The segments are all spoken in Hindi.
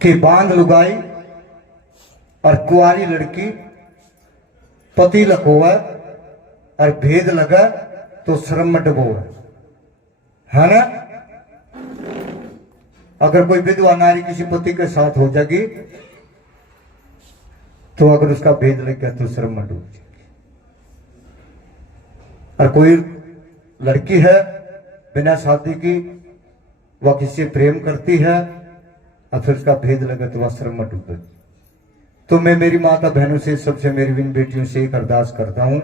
कि बांध लुगाई और कुआरी लड़की पति लखोवा और भेद लगा तो श्रम में डबोवा, है ना। अगर कोई विधवा नारी किसी पति के साथ हो जाएगी तो अगर उसका भेद लग गया तो श्रम में डूब जाएगी। और कोई लड़की है बिना शादी की, वह किसी से प्रेम करती है और फिर उसका भेद लगे तो वह श्रम में डूबेगी। तो मैं मेरी माता बहनों से, सबसे मेरी विन बेटियों से एक अरदास करता हूं,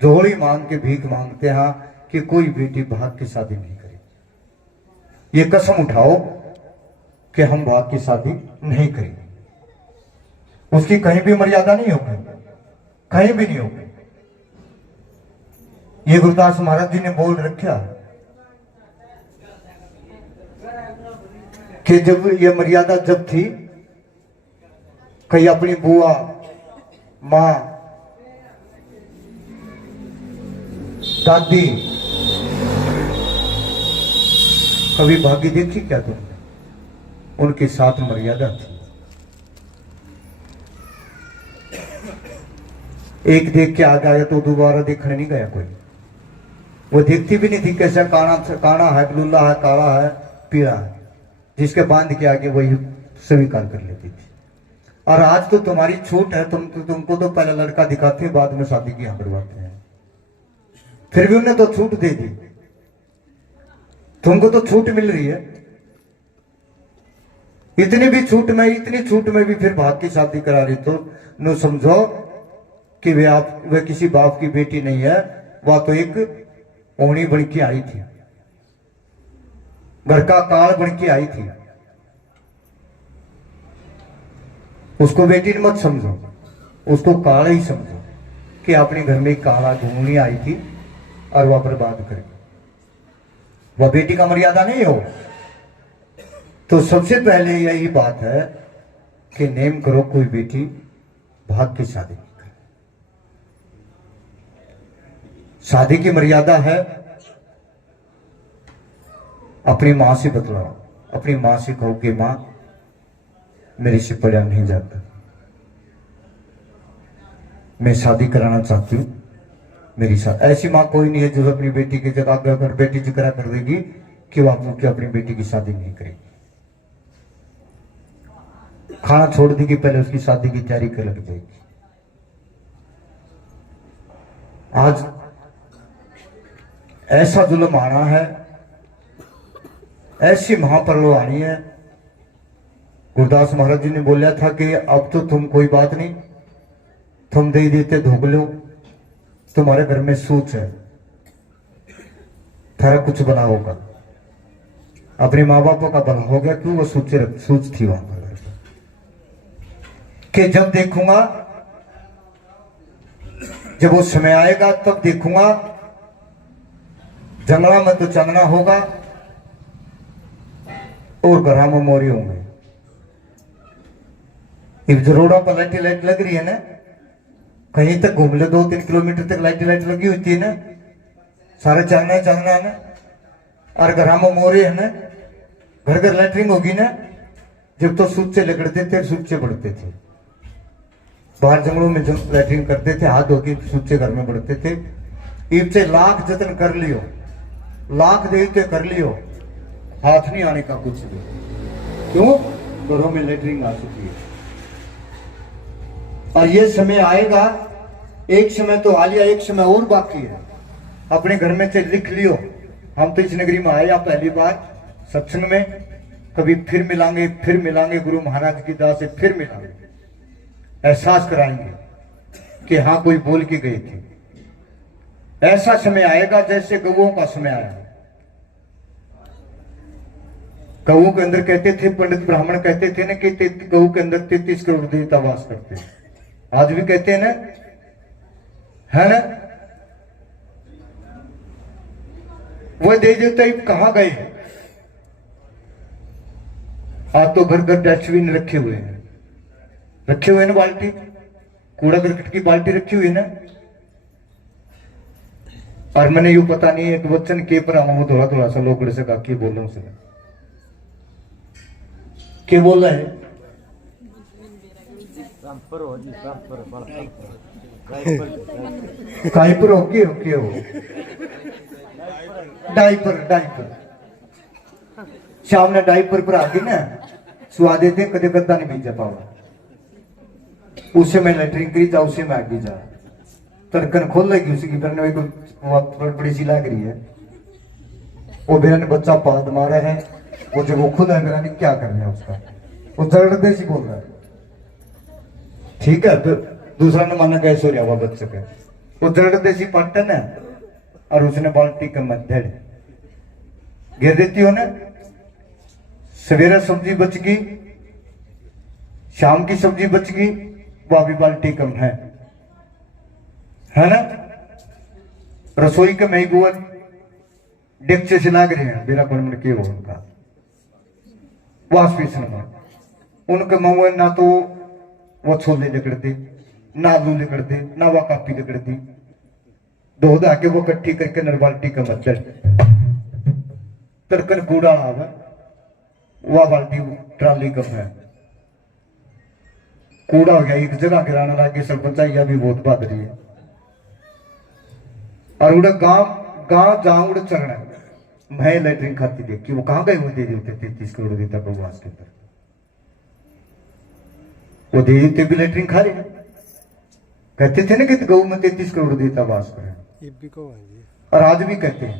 जोड़ी मांग के भीख मांगते हैं कि कोई बेटी भाग की शादी नहीं करेगी। ये कसम उठाओ कि हम भाग की शादी नहीं करेंगे। उसकी कहीं भी मर्यादा नहीं होगी, कहीं भी नहीं होगी। ये गुरुदास महाराज जी ने बोल रखा कि जब ये मर्यादा जब थी, कहीं अपनी बुआ, मां, दादी कभी भागी देखी क्या तुमने? उनके साथ मर्यादा थी। एक देख के आ गया तो दोबारा देखने नहीं गया कोई। वो देखती भी नहीं थी कैसा काना है, लुल्ला है, काला है, पीला है, जिसके बांध के आगे वही स्वीकार कर लेती थी। और आज तो तुम्हारी छूट है, तुमको तो पहले लड़का दिखाते हैं, बाद में शादी की यहाँ करवाते हैं। फिर भी उन्हें तो छूट दे दी, तुमको तो छूट मिल रही है। इतनी छूट में भी फिर भाग की शादी करा रही, तो नो समझो कि वे किसी बाप की बेटी नहीं है, वह तो एक ओणी बन के आई थी, घर का काल बन के आई थी। उसको बेटी मत समझो, उसको काल ही समझो कि अपने घर में काला घूमने आई थी और वह बर्बाद करेगी। वह बेटी का मर्यादा नहीं हो। तो सबसे पहले यही बात है कि नेम करो कोई बेटी भाग की शादी नहीं करे। शादी की मर्यादा है, अपनी मां से बतलाओ, अपनी मां से कहो कि मां मेरे से पढ़ा नहीं जाता, मैं शादी कराना चाहती हूं, मेरी साथ। ऐसी मां कोई नहीं है जो अपनी बेटी की जगह पे अगर बेटी जिक्र कर देगी कि वह अपनी बेटी की शादी नहीं करेगी। खाना छोड़ देगी, पहले उसकी शादी की तैयारी कर लग जाएगी। आज ऐसा जुल्म आना है, ऐसी महापर्व आनी है। गुरुदास महाराज जी ने बोला था कि अब तो तुम कोई बात नहीं, तुम दे देते धोख लो, तुम्हारे घर में सूच है, थारा कुछ बना होगा। अपने माँ बापों का बना हो गया, क्यों? वो सूच थी वहां पर कि जब देखूंगा, जब वो समय आएगा तब देखूंगा, जंगला में तो चांदना होगा और घरा में मोरी होंगे। इस रोड़ा पर लाइट लग रही है ना, कहीं तक घूम ले 2-3 किलोमीटर तक लाइट लगी होती है ना, सारे चांदना है ना। और घरा में मोरे है ना, घर लैटरिंग होगी ना। जब तो सूचे लगड़ते थे, सूचे बढ़ते थे, बाहर जंगलों में लैटरिंग करते थे, हाथ धो के सूचे घर में बढ़ते थे। ईब से लाख जतन कर लियो, लाख देवते कर लियो, हाथ नहीं आने का कुछ भी। क्यों? घरों में लैटरिंग आ चुकी है। और ये समय आएगा, एक समय तो आ लिया, एक समय और बाकी है। अपने घर में से लिख लियो। हम तो इस नगरी में आए या पहली बार सत्संग में, कभी फिर मिलांगे गुरु महाराज की दास से, फिर मिलांगे, एहसास कराएंगे कि हाँ कोई बोल के गई थी। ऐसा समय आएगा जैसे गऊओं का समय आया। गऊ के अंदर कहते थे, पंडित ब्राह्मण कहते थे ना कि गऊ के अंदर 33 करोड़ देवता वास करते हैं। आज भी कहते हैं ना, है ना। वो देवता कहां गए? आज तो घर डस्टबिन रखे हुए हैं ना, बाल्टी, कूड़ा करकट की बाल्टी रखी हुई है ना। और मैंने यू पता नहीं एक वचन के पर थोड़ा सा लोकड़े से गाकी बोल रहा हूं। क्या बोल रहे हैं? काइपर ओके ओके हो डाइपर डाइपर शाम ने डाइपर पर आके ना सुहा देते हैं, कदे गद्दा नहीं बीजा पावा उसे मैं लेटरिंग करी जा उसे मैं आगे जा तड़कन खोल लगी उसकी फिर को बड़ी सी लग रही है वो मेरा ने बच्चा पाद मारा है वो जब वो खुद है मेरा ने क्या करना है उसका वो जड़ते सी बोल रहा है ठीक है फिर दूसरा ने माना कैसे हो रहा हुआ बच्चे का वो जड़ते सी पटन है और उसने बाल्टी का मध्य गिर देती हो ना सवेरा सब्जी बच गई शाम की सब्जी बच गई वो अभी बाल्टी कम है ना रसोई का मैं गोवर डिक्चे से लाग रहे हैं मेरा बन के वो उनका वास्पीसन में उनके मुंह ना तो वो छोले लिकड़ते ना आलू लिकड़ते ना वह कापी लिकड़ती दो धागे वो इकट्ठी करके नरबाल्टी का मतलब तड़कन कूड़ा आवा वह बाल्टी ट्राली कम है कूड़ा हो गया एक जगह गिराने लगे सरपंचाइया भी बहुत बात रही है और उड़ा गांव गांव जहां उड़ा चढ़ना मैं लेटरिन खाती देखी वो कहां गए वो दे देते 33 करोड़ देता गौवास के अंदर वो दे देते भी लेटरिन खा रहे कहते थे ना कि गौ में 33 करोड़ देता वास कर और आज भी कहते हैं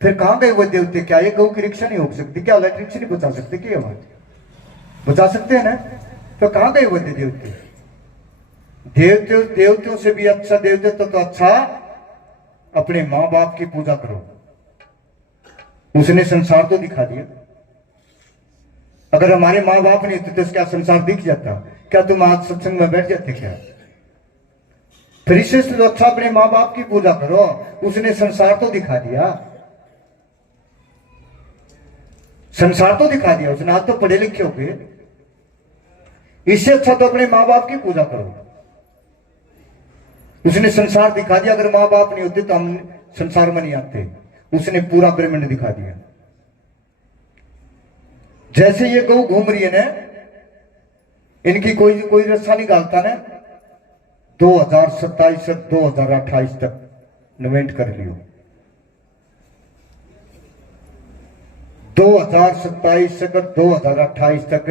फिर कहां गए वो देवते क्या ये गौ की रिक्शा नहीं हो सकती क्या लेटरिन से नहीं बचा सकते क्या बात बचा सकते हैं ना तो कहां गए वो देवते देवतियों से भी अच्छा देवते तो अच्छा अपने मां बाप की पूजा करो उसने संसार तो दिखा दिया अगर हमारे मां बाप नहीं होते तो क्या संसार दिख जाता क्या तुम आज सत्संग में बैठ जाते क्या फिर इससे तो अच्छा अपने मां बाप की पूजा करो उसने संसार तो दिखा दिया संसार तो दिखा दिया उसने आज तो पढ़े लिखे हो गए इससे अच्छा तो अपने मां बाप की पूजा करो उसने संसार दिखा दिया अगर मां बाप नहीं होते तो हम संसार में नहीं आते उसने पूरा ब्रह्मांड दिखा दिया जैसे ये गौ घूम रही है ना इनकी कोई रास्ता नहीं डालता ना 2027 से 2028 तक इन्वेंट कर लियो 2027 से 2028 तक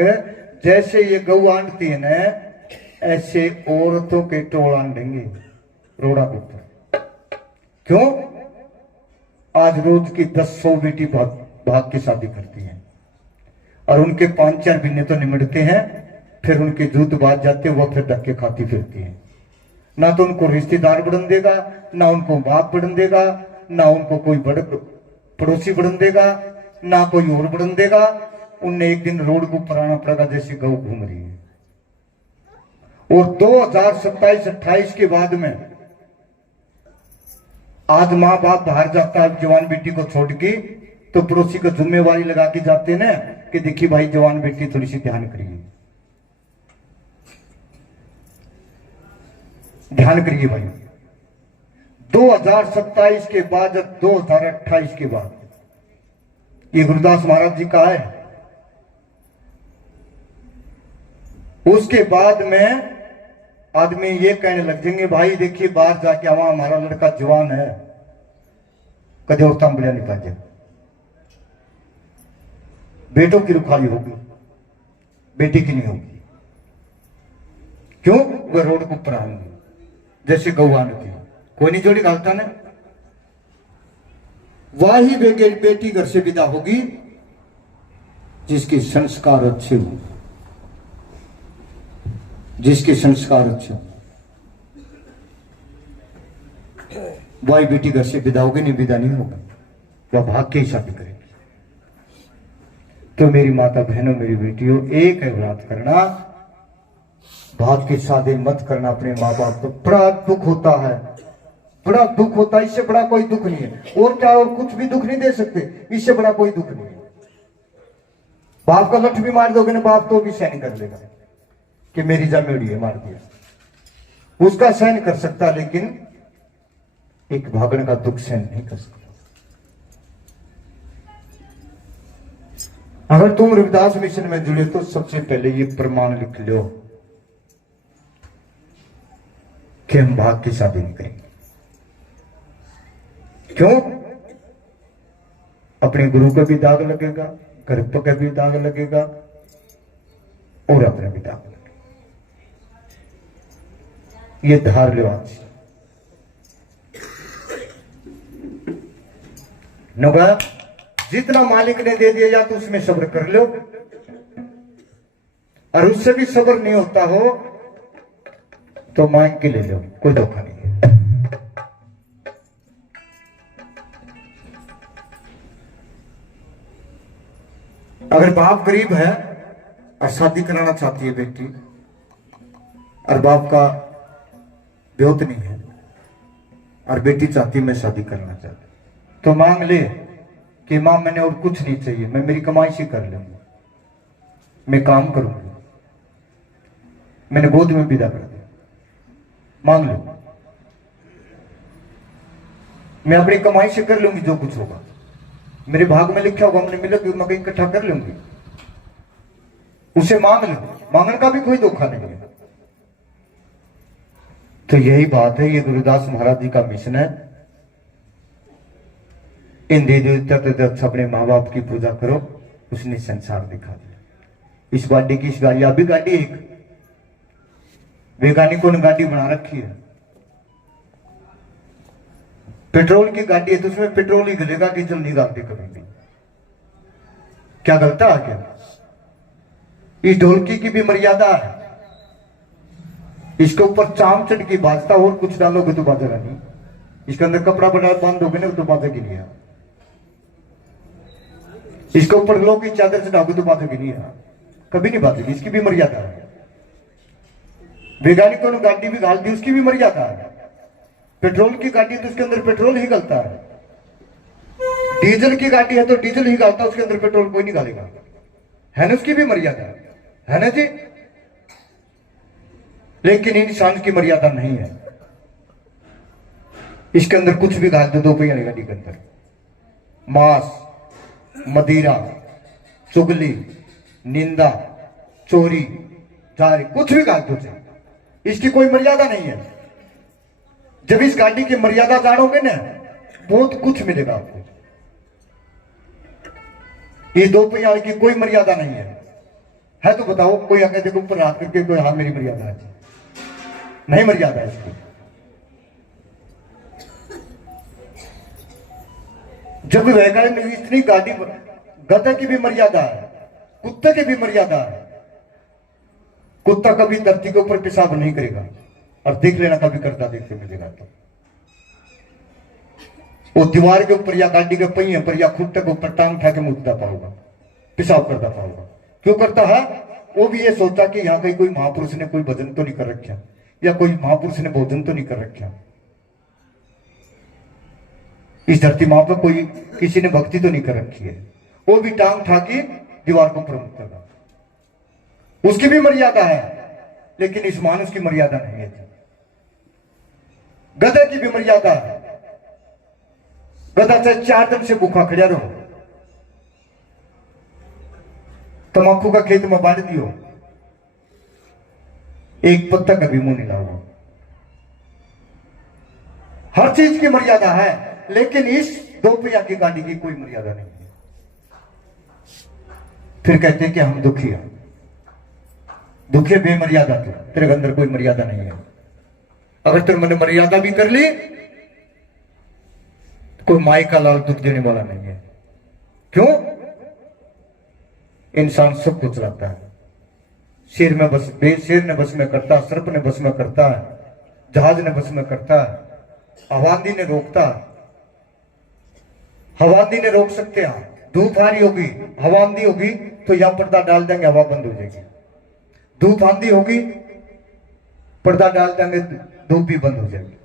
जैसे ये गौ आंटती है ना ऐसे औरतों के टोल आंटेंगे रोड़ा के ऊपर क्यों आज रोज की 10-100 बेटी भाग की शादी करती हैं और उनके 5-4 महीने तो निमटते हैं फिर उनके जूत बाज जाते वो फिर धक्के खाती फिरती हैं ना तो उनको रिश्तेदार बढ़न देगा ना उनको बाप बढ़न देगा ना उनको कोई बड़ पड़ोसी बढ़न देगा ना कोई और बढ़न देगा उनने एक दिन रोड को पर आना पड़ेगा जैसे गौ घूम रही है और 2027-28 के बाद में आज मां बाप बाहर जाता है जवान बेटी को छोड़ के तो पड़ोसी को जिम्मेवारी लगा के जाते हैं ना कि देखिए भाई जवान बेटी थोड़ी सी ध्यान करिए भाई 2027 के बाद 2028 के बाद ये गुरुदास महाराज जी का है उसके बाद में आदमी ये कहने लग जाएंगे भाई देखिए बाहर जाके वहां हमारा लड़का जवान है कदे और तांबड़िया नहीं पाजे बेटों की रुखाली होगी बेटी की नहीं होगी क्यों वह रोड को ऊपर आएंगे जैसे गौवान थी कोई नहीं जोड़ी घालता ना वही बेटी घर से विदा होगी जिसके संस्कार अच्छे हो जिसके संस्कार अच्छे वही बेटी घर से विदा होगी नहीं विदा नहीं होगा वह भाग के ही शादी करेगी तो मेरी माता बहनों मेरी बेटियों एक है बात करना भाग के शादी मत करना अपने माँ बाप को बड़ा दुख होता है बड़ा दुख होता है इससे बड़ा कोई दुख नहीं है और क्या और कुछ भी दुख नहीं दे सकते इससे बड़ा कोई दुख नहीं है बाप का लठ भी मार दोगे ना बाप तो भी सहन कर लेगा कि मेरी जमेड़ी है मार दिया उसका सहन कर सकता लेकिन एक भागने का दुख सहन नहीं कर सकता अगर तुम रविदास मिशन में जुड़े तो सबसे पहले ये प्रमाण लिख लो कि हम भाग की शादी नहीं करेंगे। क्यों? अपने गुरु का भी दाग लगेगा, घर का भी दाग लगेगा और अपने भी दाग लगेगा। ये धार लो आज। नौका जितना मालिक ने दे दिया या तो उसमें सब्र कर लो, और उससे भी सब्र नहीं होता हो तो मांग के ले लो, कोई धोखा नहीं है। अगर बाप गरीब है और शादी कराना चाहती है बेटी, और बाप का ब्योत नहीं है और बेटी चाहती मैं शादी करना चाहती, तो मांग ले कि मां मैंने और कुछ नहीं चाहिए, मैं मेरी कमाई से कर लूंगी, मैं काम करूंगी, मैंने गोद में विदा कर दिया। मांग लो, मैं अपनी कमाई से कर लूंगी जो कुछ होगा, मेरे भाग में लिखा होगा मुझे मिलेगी, मैं कहीं इकट्ठा कर लूंगी। उसे मांग लो, मांगने का भी कोई धोखा नहीं है। तो यही बात है, ये गुरुदास महाराज जी का मिशन है। इन देवी देवता से अपने माँ बाप की पूजा करो, उसने संसार दिखा दिया। इस गाड़ी की, इस गाड़ी अभी गाड़ी एक वैज्ञानिकों ने गाड़ी बना रखी है, पेट्रोल की गाड़ी है, तो उसमें पेट्रोल ही गलेगा, डीजल नहीं डालते कभी भी। क्या गलता है क्या? इस ढोलकी की भी मर्यादा है, इसके ऊपर चाम चढ़ की बाजता, और कुछ डालोगे तो बाजेगा नहीं। इसके अंदर कपड़ा बड़ा बांधोगे ना तो बाजेगी नहीं है। इसके ऊपर लोग की चादर चढ़ाओगे तो बाजेगी नहीं है, कभी नहीं बाजेगी। इसकी भी मर्यादा है। वैज्ञानिकों ने गाड़ी भी गाल दी, उसकी भी मर्यादा है। पेट्रोल की गाड़ी तो उसके अंदर पेट्रोल ही गलता है, डीजल की गाड़ी है तो डीजल ही गालता, उसके अंदर पेट्रोल कोई नहीं गालेगा, है ना? उसकी भी मर्यादा है ना जी। लेकिन इंसान की मर्यादा नहीं है, इसके अंदर कुछ भी गाल दो, दो पहिया गाड़ी के अंदर मांस, मदिरा, चुगली, निंदा, चोरी, जारी, कुछ भी गाल दो, इसकी कोई मर्यादा नहीं है। जब इस गाड़ी की मर्यादा जानोगे ना, बहुत कुछ मिलेगा आपको। ये दो पहिया की कोई मर्यादा नहीं है तो बताओ, कोई आगे देखो ऊपर हाथ करके, कोई हाँ मेरी मर्यादा है, नहीं मर्यादा है इसकी। जब वैज्ञानिक इतनी गाड़ी, गधा की भी मर्यादा है, कुत्ते की भी मर्यादा है। कुत्ता कभी धरती के ऊपर पेशाब नहीं करेगा, और देख लेना कभी करता देखते मिलेगा तो। वो दीवार के ऊपर या गाड़ी के पहिए पर या खुट्टे के ऊपर टांग उठा के मुद्दा पाओगा, पेशाब करता पाओगा। क्यों करता है? वो भी ये सोचता कि यहाँ कहीं कोई महापुरुष ने कोई भजन तो नहीं कर रखा, या कोई महापुरुष ने भोजन तो नहीं कर रखा, इस धरती मां पर कोई किसी ने भक्ति तो नहीं कर रखी है। वो भी टांग उठा के दीवार को प्रमुख करना, उसकी भी मर्यादा है, लेकिन इस मानुष की मर्यादा नहीं है। गधे की भी मर्यादा है। गधा चाहे 4 दिन से भूखा खड़ा रहो, तमाकू का खेत में बांध दियो, एक पत्ता कभी मुंह नहीं लाओ। हर चीज की मर्यादा है, लेकिन इस दो पहिया की गाड़ी की कोई मर्यादा नहीं है। फिर कहते हैं कि हम दुखी हैं, दुखी बेमर्यादा, तेरे अंदर कोई मर्यादा नहीं है। अगर तेरे मैंने मर्यादा भी कर ली, कोई माई का लाल दुख देने वाला नहीं है। क्यों? इंसान सब कुछ चलाता है। शेर में बस, शेर ने बस में करता, सर्प ने बस में करता है, जहाज ने बस में करता है, हवांदी ने रोकता, हवांदी ने रोक सकते हैं। धूप आ रही होगी, हवांदी होगी तो यहां पर्दा डाल देंगे, हवा बंद हो जाएगी। धूप आंधी होगी, पर्दा डाल देंगे, धूप भी बंद हो जाएगी,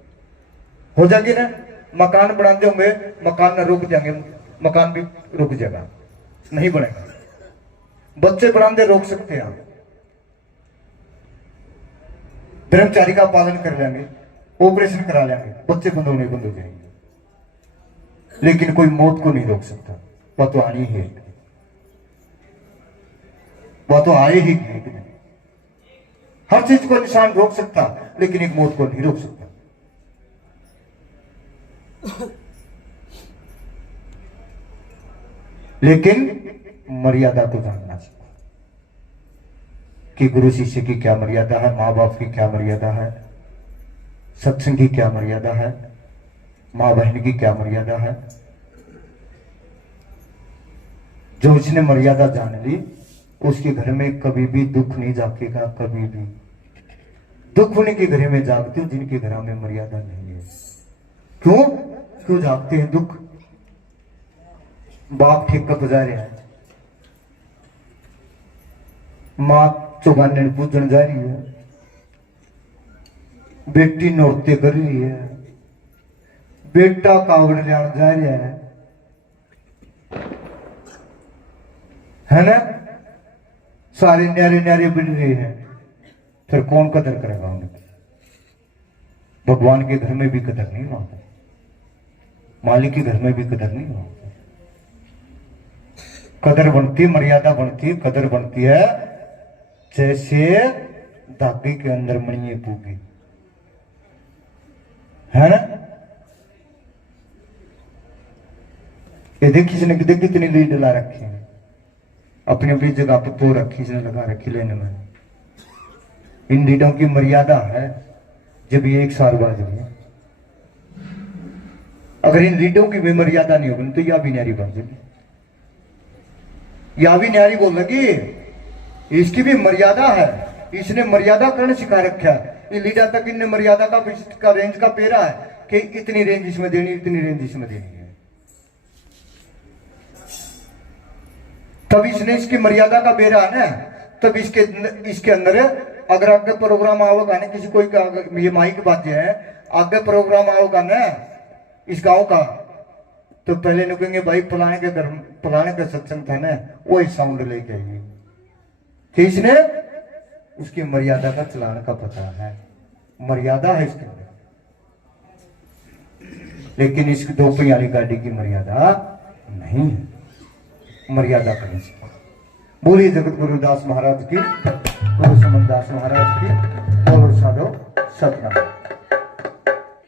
हो जाएगी ना। मकान बनाते होंगे, मकान न रुक जाएंगे, मकान भी रुक जाएगा, नहीं बनेगा। बच्चे बनाते रोक सकते हैं, ब्रह्मचारी का पालन कर लेंगे, ऑपरेशन करा लेंगे, बच्चे बंद होने बंद हो जाएंगे, लेकिन कोई मौत को नहीं रोक सकता, वह तो आनी है। वह तो आए ही एक दिन। हर चीज को इंसान रोक सकता, लेकिन एक मौत को नहीं रोक सकता। लेकिन मर्यादा को जानना चाहिए कि गुरु शिष्य की क्या मर्यादा है, माँ बाप की क्या मर्यादा है, सत्संग की क्या मर्यादा है, माँ बहन की क्या मर्यादा है। जो इसने मर्यादा जान ली, उसके घर में कभी भी दुख नहीं जागेगा। कभी भी दुख उन्हीं के घर में जागते हो जिनके घर में मर्यादा नहीं है। क्यों क्यों जागते हैं दुख? बाप ठेका बजा रहा है, मां चौगाने पूजन जा रही है, बेटी नौते कर रही है, बेटा कावड़ लिया जा रहा है ना? सारे न्यारे न्यारे बन रहे हैं, फिर कौन कदर करेगा उनकी? भगवान के घर में भी कदर नहीं होता, मालिक के घर में भी कदर नहीं होता। कदर बनती, मर्यादा बनती, कदर बनती है जैसे धागे के अंदर मणिये पूगी, है ना? ये देखिए इसने कितनी लीड ला रखी है, अपनी अपनी जगह पर तो रखी, इसने लगा रखी लेने में। इन लीडों की मर्यादा है जब ये एक साल बाद है। अगर इन लीडों की भी मर्यादा नहीं होगी तो यह भी न्यारी बन जाएगी, या भी न्यारी बोल लगी। इसकी भी मर्यादा है, इसने मर्यादा करना सिखा रखा है। ये लीडर तक इनने मर्यादा का रेंज का पेरा है कि इतनी रेंज इसमें देनी, इतनी रेंज इसमें देनी है। तब इसने इसकी मर्यादा का बेरा है ना, तब इसके अंदर अगर आगे प्रोग्राम आओगा ना, किसी कोई ये माइक बाजे है, आगे प्रोग्राम आओगा ना इस गांव का, तो पहले निकलेंगे भाई फलाने के घर फलाने का सत्संग था ना, वो साउंड लेके आइए कि इसने उसकी मर्यादा का चलाने का पता है, मर्यादा है इसके अंदर। लेकिन इसकी दो पहिया वाली गाड़ी की मर्यादा नहीं है, मर्यादा करने से। बोलिए जगत गुरुदास महाराज की, गुरु समनदास महाराज की, बोलो साधो सतनाम।